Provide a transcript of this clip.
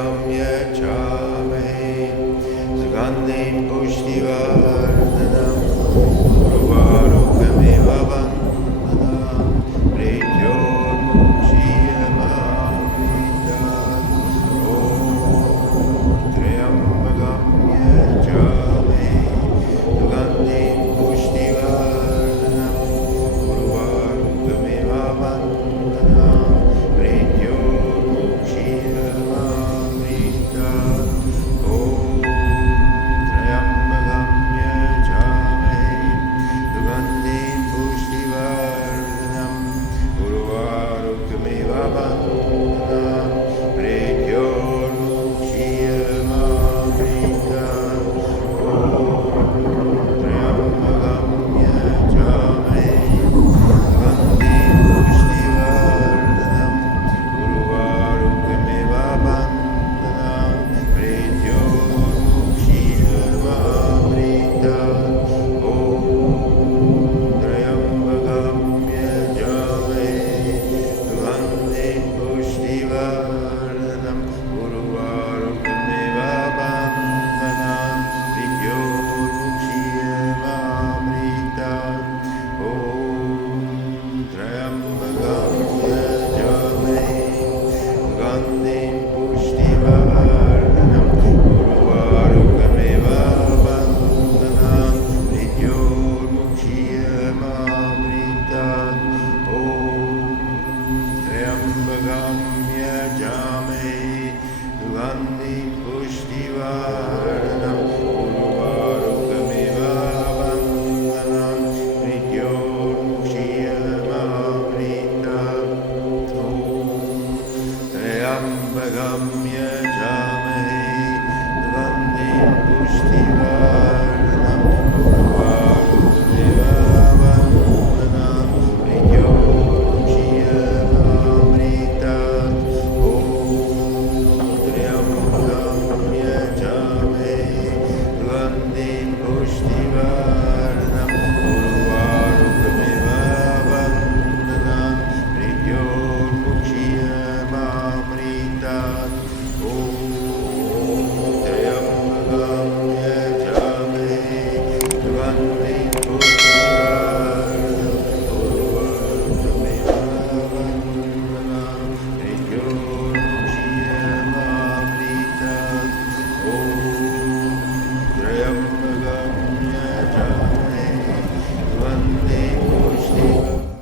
यच्छामहे सुगन्धिं पुष्टिवर्धनम् उर्वारुकमिव वन्दनाम् मृत्योर्मुक्षीयमामृतात् ॐ त्र्यम्बकं यच्छामहे सुगन्धिं पुष्टिवर्धनम् उर्वारुकमिव वन्दनाम् मृत्योर्मुक्षीयमामृतात् ॐ त्र्यम्बकं यच्छामहे सुगन्धिं पुष्टिवर्धनम् उर्वारुकमिव वन्दनाम् मृत्योर्मुक्षीयमामृतात् ॐ त्र्यम्बकं यच्छामहे सुगन्धिं पुष्टिवर्धनम् उर्वारुकमिव वन्दनाम् मृत्योर्मुक्षीयमामृतात् ॐ त्र्यम्बकं यच्छामहे सुगन्धिं पुष्टिवर्धनम् उर्वारुकमिव वन्दनाम् मृत्योर्मुक्षीयमामृतात् ॐ त्र्यम्बकं यच्छामहे सुगन्धिं पुष्टिवर्धनम् उर्वारुकमिव वन्दनाम् मृत्योर्मुक्षीयमामृतात् ॐ त्र्यम्बकं यच्छामहे सुगन्धिं पुष्टिवर्धनम् उर्वारुकमिव वन्दनाम् मृत्योर्मुक्षीयमामृतात् ॐ त्र्यम्बकं यच्छामहे सुगन्धिं पुष्टिवर्धनम्